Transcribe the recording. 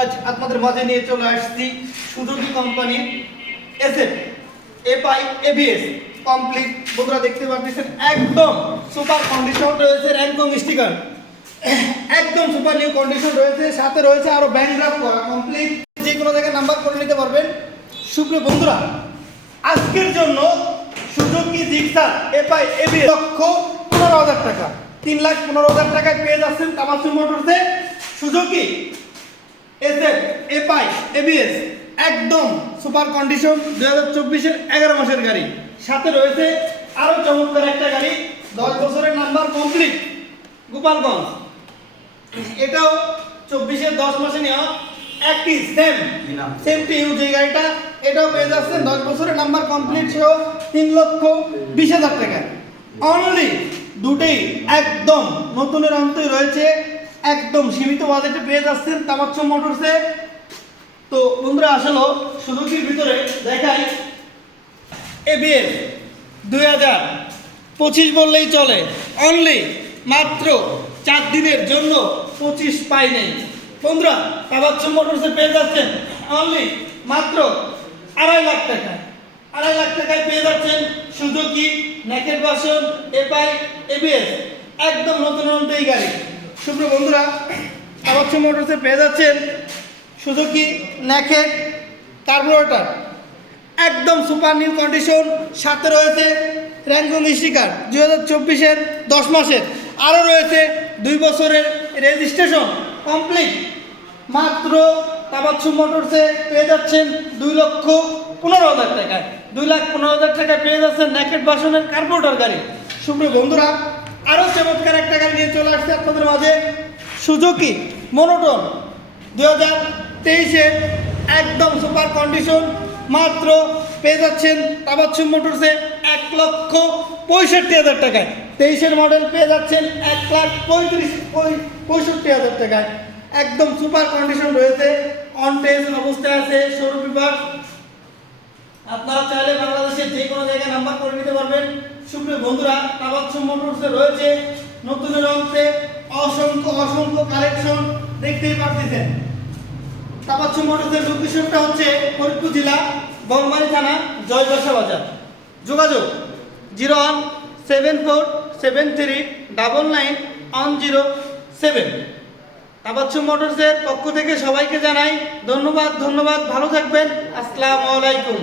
আজ আপনাদের মাঝে নিয়ে চলে আসছি সুজুকি কোম্পানির এসএফ এফআই এবিএস কমপ্লিট। বন্ধুরা দেখতে পাচ্ছেন একদম সুপার কন্ডিশন রয়েছে র্যাঙ্কং স্টিকার একদম সুপার নিউ কন্ডিশন রয়েছে সাথে রয়েছে আরও ব্যাংক ড্রাফট করা কমপ্লিট। যে কোনো জায়গায় নাম্বার করে নিতে পারবেন। সুপ্রিয় বন্ধুরা আজকের জন্য সুজুকি জিক্সার এফআই এবিএস লক্ষ পনেরো হাজার টাকা। তিন লাখ পনেরো হাজার টাকায় পেয়ে যাচ্ছেন কামাসুর মোটরসে। সুজুকি এসএফ এপাই এবিএস, একদম সুপার কন্ডিশন দুই হাজার চব্বিশের এগারো মাসের গাড়ি। সাথে রয়েছে আরও চমৎকার একটা গাড়ি, দশ বছরের নাম্বার কমপ্লিট, গোপালগঞ্জ। এটাও চব্বিশের দশ মাসে নেওয়া একই সেম সেম টু ইউজ এই গাড়িটা, এটাও পেয়ে যাচ্ছেন দশ বছরের নাম্বার কমপ্লিট সহ তিন লক্ষ বিশ হাজার টাকা অনলি দুটেই একদম নতুনের অন্তই রয়েছে, একদম সীমিত বাজেটে পেয়ে যাচ্ছেন তামাচ্ছ মোটরসে। তো বন্ধুরা, আসলে সুযোগের ভিতরে দেখাই এবিএস দুই হাজার পঁচিশ বললেই চলে। অনলি মাত্র চার দিনের জন্য পঁচিশ পাই নেই। বন্ধুরা তাবাচ্ছ মোটরসে পেয়ে যাচ্ছেন। অনলি মাত্র আড়াই লাখ টাকা আড়াই লাখ টাকায় পেয়ে যাচ্ছেন সুজুকি নেকেট বাসন এপাই এবিএস, একদম নতুন নতুন এই গাড়ি। সুপ্রিয় বন্ধুরা তাবাচ্ছ মোটরসে পেয়ে যাচ্ছেন সুজুকি নেকেট কার্বোরেটর। একদম সুপার নিউ কন্ডিশন, সাথে রয়েছে র্যাঙ্কং স্টিকার, দুই হাজার চব্বিশের দশ মাসের। আরও রয়েছে দুই বছরের রেজিস্ট্রেশন কমপ্লিট। মাত্র তাবাচ্ছু মোটরসে পেয়ে যাচ্ছেন দুই লক্ষ পনেরো হাজার টাকায়। দুই লাখ পনেরো হাজার টাকায় পেয়ে যাচ্ছেন ন্যাকেট বাসনের কার্বোরেটর গাড়ি সুপ্রিয় বন্ধুরা আরও চমৎকার একটা গাড়ি নিয়ে চলে আসছে আপনাদের মাঝে। সুজুকি মনোটন দু হাজার তেইশের একদম সুপার কন্ডিশন মাত্র পেয়ে যাচ্ছেন তাবাচ্ছুম মোটরসে এক লক্ষ পঁয়ষট্টি হাজার টাকায়। তেইশের মডেল পেয়ে যাচ্ছেন এক লাখ পঁয়ত্রিশ পঁয়- পঁয়ষট্টি হাজার টাকায়। একদম সুপার কন্ডিশন রয়েছে। অন অবস্থায় আছে সৌর বিভাগ আপনারা চাইলে বাংলাদেশের যে কোনো জায়গায় নাম্বার করে নিতে পারবেন। সুপ্রিয় বন্ধুরা তাবাচ্ছুম মোটরসে রয়েছে নতুনের অংশে অসংখ্য অসংখ্য কালেকশন দেখতেই পাচ্ছেন তাপাচ্ছু মোটরসের লোকেশনটা হচ্ছে ফরিদপুর জেলা, বনমালী থানা জয়বাসা বাজার। যোগাযোগ zero one seven four seven three double nine one zero seven. তাপাচ্ছু মোটরসের পক্ষ থেকে সবাইকে জানাই ধন্যবাদ ধন্যবাদ। ভালো থাকবেন। আসসালামু আলাইকুম।